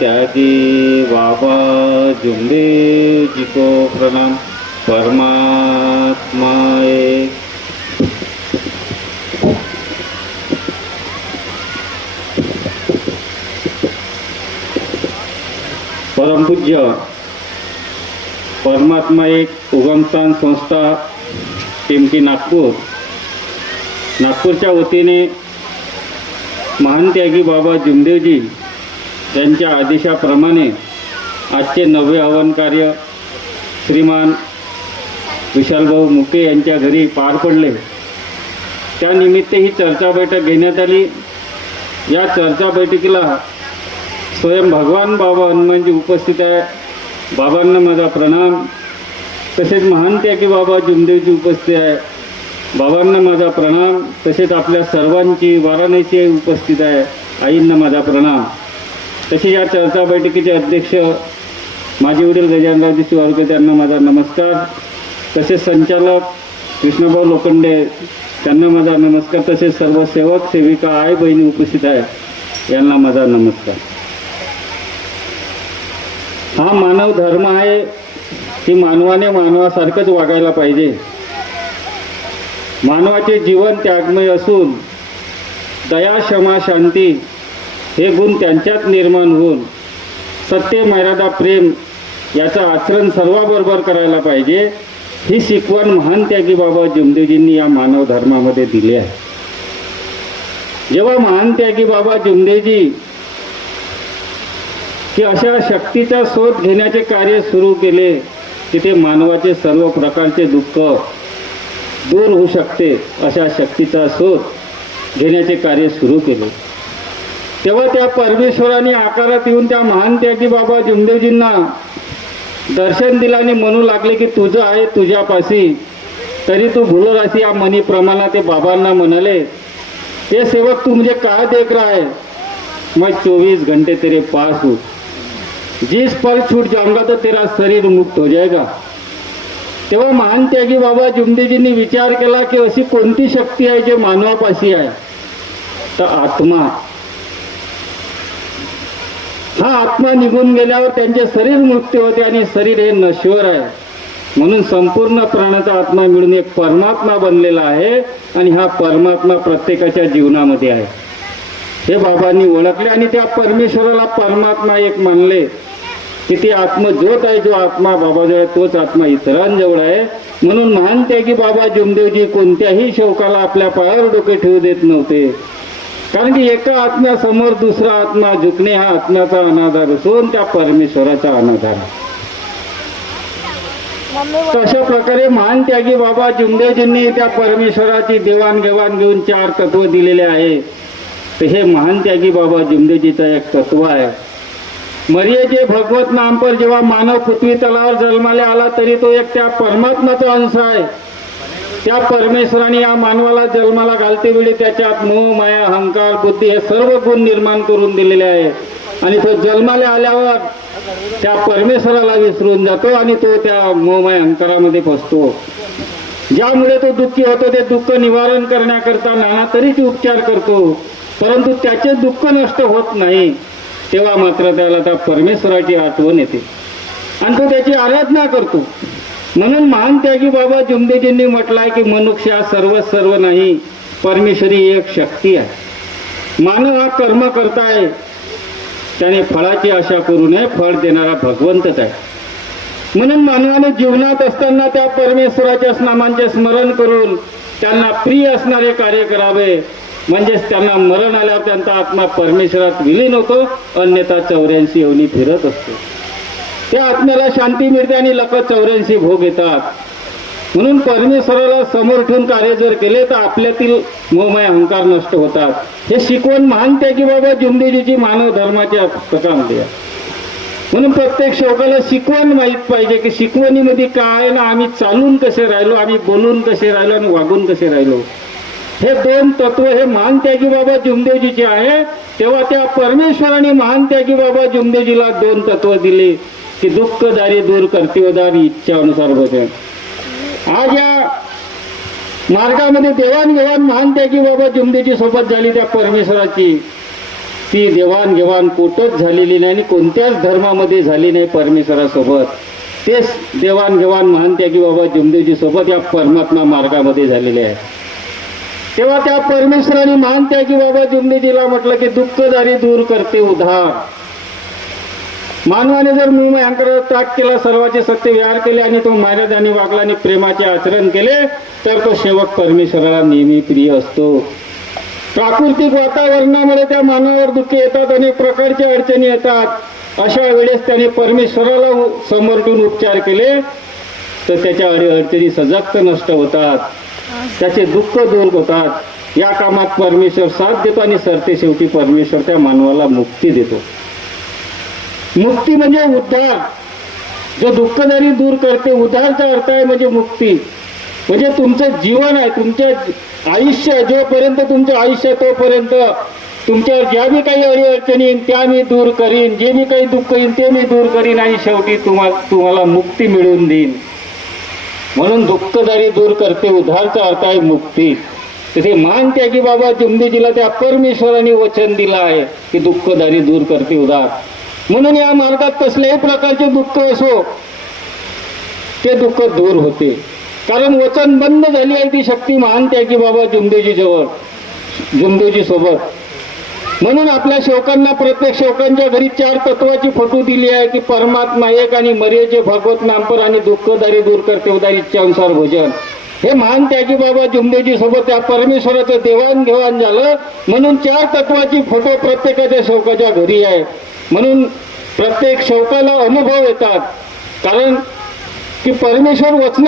त्यागी बाबा जुमदेव जी को प्रणाम परमात्मा एक परमपूज्य परमात्मा एक उगमस्थान संस्था टिमकी नागपूर. नागपूरच्या वतीने महान त्यागी बाबा जुमदेवजी यांच्या आदेशाप्रमाणे आजचे नववे हवन कार्य श्रीमान विशालभाऊ मुके यांच्या घरी पार पडले. त्यानिमित्त ही चर्चा बैठक घेण्यात आली. या चर्चा बैठकीला स्वयं भगवान बाबा हनुमानजी उपस्थित आहे बाबांना माझा प्रणाम. तसेच महान त्यागी बाबा जुमदेवजी उपस्थित आहे बाबांना माझा प्रणाम. तसेच आपल्या सर्वांची वाराणसी उपस्थित आहे. आईंना माझा प्रणाम. तशी या चर्चा बैठकीचे अध्यक्ष माझे वडील गजानरावजी शिवारकर त्यांना माझा नमस्कार. तसेच संचालक कृष्णभाऊ लोखंडे त्यांना माझा नमस्कार. तसेच सर्व सेवक सेविका आई बहिणी उपस्थित आहेत यांना माझा नमस्कार. हा मानव धर्म आहे की मानवाने मानवासारखंच वागायला पाहिजे. मानवाचे जीवन त्यागमय असून दया क्षमा शांती हे गुण त्यांच्यात निर्माण होऊन सत्य मर्यादा प्रेम याचं आचरण सर्वाबरोबर करायला पाहिजे ही शिकवण महान त्यागी बाबा जुमदेवजींनी या मानव धर्मामध्ये दिली आहे. जेव्हा महान त्यागी बाबा जुमदेवजी की अशा शक्तीचा शोध घेण्याचे कार्य सुरू केले तिथे मानवाचे सर्व प्रकारचे दुःख दूर होऊ शकते अशा शक्तीचा शोध घेण्याचे कार्य सुरू केले. तेव्हा त्या परमेश्वराने आकारात येऊन त्या महान त्यागी बाबा जुमदेवजींना दर्शन दिलं आणि म्हणू लागले की तुझं आहे तुझ्यापाशी. तरी तू भुलर अशी या मनीप्रमाणे ते बाबांना म्हणाले हे सेवक तू म्हणजे काय देख रहा है? मैं चौबीस घंटे तेरे पास हूँ. जिस पल छूट जाऊंगा तो तेरा शरीर मुक्त हो जाएगा. तेव्हा महान त्यागी बाबा जुमदेजींनी विचार केला की अशी कोणती शक्ती आहे जे मानवापाशी आहे? तर आत्मा. हा आत्मा निघून गेल्यावर त्यांचे शरीर मृत्यू होते आणि शरीर हे नश्वर आहे. म्हणून संपूर्ण प्राण्याचा आत्मा मिळून एक परमात्मा बनलेला आहे आणि हा परमात्मा प्रत्येकाच्या जीवनामध्ये आहे. हे बाबांनी ओळखले आणि त्या परमेश्वराला परमात्मा एक मानले की ती आत्मज्योत आहे जो आत्मा बाबाजवळ आहे तोच आत्मा इतरांजवळ आहे. म्हणून महान त्यागी बाबा जुमदेवजी कोणत्याही शोकाला आपल्या पायावर डोके ठेवू देत नव्हते. कारण की एका आत्म्यासमोर दुसरा आत्मा झुकणे हा आत्म्याचा अनाधार असून त्या परमेश्वराचा अनाधार तशा अशा प्रकारे महान त्यागी बाबा जुमदेवजींनी त्या परमेश्वराची देवाणघेवाण घेऊन चार तत्व दिलेले आहे. तर हे महान त्यागी बाबा जुमदेवजीचं एक तत्व आहे. मर्यादे भगवत नामपर जेव्हा मानव पृथ्वी तलावर जन्माला आला तरी तो एक त्या परमात्माचा अंश आहे. त्या परमेश्वराने या मानवाला जन्माला घालते वेळी त्याच्यात मोह माया अहंकार बुद्धी हे सर्व गुण निर्माण करून दिलेले आहे. आणि तो जन्माला आल्यावर त्या परमेश्वराला विसरून जातो आणि तो त्या मोहमाया अंकारामध्ये फसतो. ज्यामुळे तो दुःखी होतो ते दुःख निवारण करण्याकरता नाना तऱ्हेचे उपचार करतो. परंतु त्याचे दुःख नष्ट होत नाही तेव्हा मात्र त्याला त्या परमेश्वराची आठवण येते. आणि तो त्याची आराधना करतो. म्हणून महान त्यागी बाबा जुमदेजींनी म्हटलाय की मनुष्य हा सर्व सर्व नाही परमेश्वरी एक शक्ती आहे. मानव हा कर्म करताय त्याने फळाची आशा करू नये फळ देणारा भगवंतच आहे. म्हणून मानवाने जीवनात असताना त्या परमेश्वराच्या नामांचे स्मरण करून त्यांना प्रिय असणारे कार्य करावे. म्हणजेच त्यांना मरण आल्यावर त्यांचा आत्मा परमेश्वरात विलीन होतो अन्यथा चौऱ्याऐंशी येऊन फिरत असतो. त्या आत्म्याला शांती मिळते आणि लपत चौऱ्याऐंशी भोग येतात. म्हणून परमेश्वराला समोर ठेवून कार्य जर केले तर आपल्यातील मोहमय अहंकार नष्ट होतात. हे शिकवण महान त्यागी बाबा जुमदेजीची मानव धर्माच्या पुस्तकामध्ये आहे. म्हणून प्रत्येक शोकाला शिकवण माहीत पाहिजे की शिकवणीमध्ये काय आहे ना आम्ही चालून कसे राहिलो आम्ही बोलून कसे राहिलो आणि वागून कसे राहिलो. हे दोन तत्व हे महान त्यागी बाबा जुमदेवजीचे आहे. तेव्हा त्या परमेश्वराने महान त्यागी बाबा जुमदेवजीला दोन तत्व दिले. की दुःख दारी दूर कर्तव्यदारी इच्छा अनुसार भजन आज या मार्गामध्ये देवाणघेवाण महान त्यागी बाबा जुमदेची सोबत झाली त्या परमेश्वराची. ती देवाणघेवाण कुठंच झालेली नाही आणि कोणत्याच धर्मामध्ये झाली नाही परमेश्वरासोबत. तेच देवाणघेवाण महान त्यागी बाबा जुमदेवजी सोबत या परमात्मा मार्गामध्ये झालेले आहे. तेव्हा त्या परमेश्वराने महान त्यागी बाबा जुमदेजीला म्हटलं की दुःखदारी दूर करते उधार. मानवाने जर मूळ त्याग केला सर्वाचे सत्य विहार केले आणि तो महाराजांनी वागला आणि प्रेमाचे आचरण केले तर तो शेवट परमेश्वराला नेहमी प्रिय असतो. प्राकृतिक वातावरणामुळे त्या मानवावर दुःख येतात अनेक प्रकारच्या अडचणी येतात. अशा वेळेस त्याने परमेश्वराला उ- उपचार केले तर त्याच्या अडचणी सजागत नष्ट होतात. त्याचे दुःख दूर होतात. या कामात परमेश्वर साथ देतो आणि सरते शेवटी परमेश्वर त्या मानवाला मुक्ती देतो. मुक्ती म्हणजे उद्धार. जो दुःखदारी दूर करते उद्धारचा अर्थ आहे म्हणजे मुक्ती. म्हणजे तुमचं जीवन आहे तुमचं आयुष्य आहे. जोपर्यंत तुमचं आयुष्य तोपर्यंत तुमच्यावर ज्या बी काही अडीअडचणी येईन त्या मी दूर करीन. जे मी काही दुःख येईन ते मी दूर करीन आणि शेवटी तुम्हाला तुम्हाला मुक्ती मिळवून देईन. म्हणून दुःखदारी दूर करते उद्धारचा अर्थ आहे मुक्ती. तिथे मान त्यागी बाबा जुमदेजीला त्या परमेश्वराने वचन दिलं आहे की दुःखदारी दूर करते उधार म्हणून या मार्गात कसल्याही प्रकारचे दुःख असो ते दुःख दूर होते. कारण वचन बंद झाली आहे ती शक्ती महान त्यागी बाबा जुमदेजी जवळ जुमदेजी सोबत. म्हणून आपल्या शोकांना प्रत्येक शोकांच्या घरी चार तत्वाची फोटो दिली आहे की परमात्मा एक आणि मर्याचे भगवत नामपर आणि दुःखदारी दूर करते उदार इच्छानुसार भोजन. हे महान त्याजी बाबा जुमदेजी सोबत त्या परमेश्वराचं देवाणघेवाण झालं. म्हणून चार तत्वाची फोटो प्रत्येकाच्या शोकाच्या घरी आहे. म्हणून प्रत्येक शोकाला अनुभव येतात. कारण की परमेश्वर वचन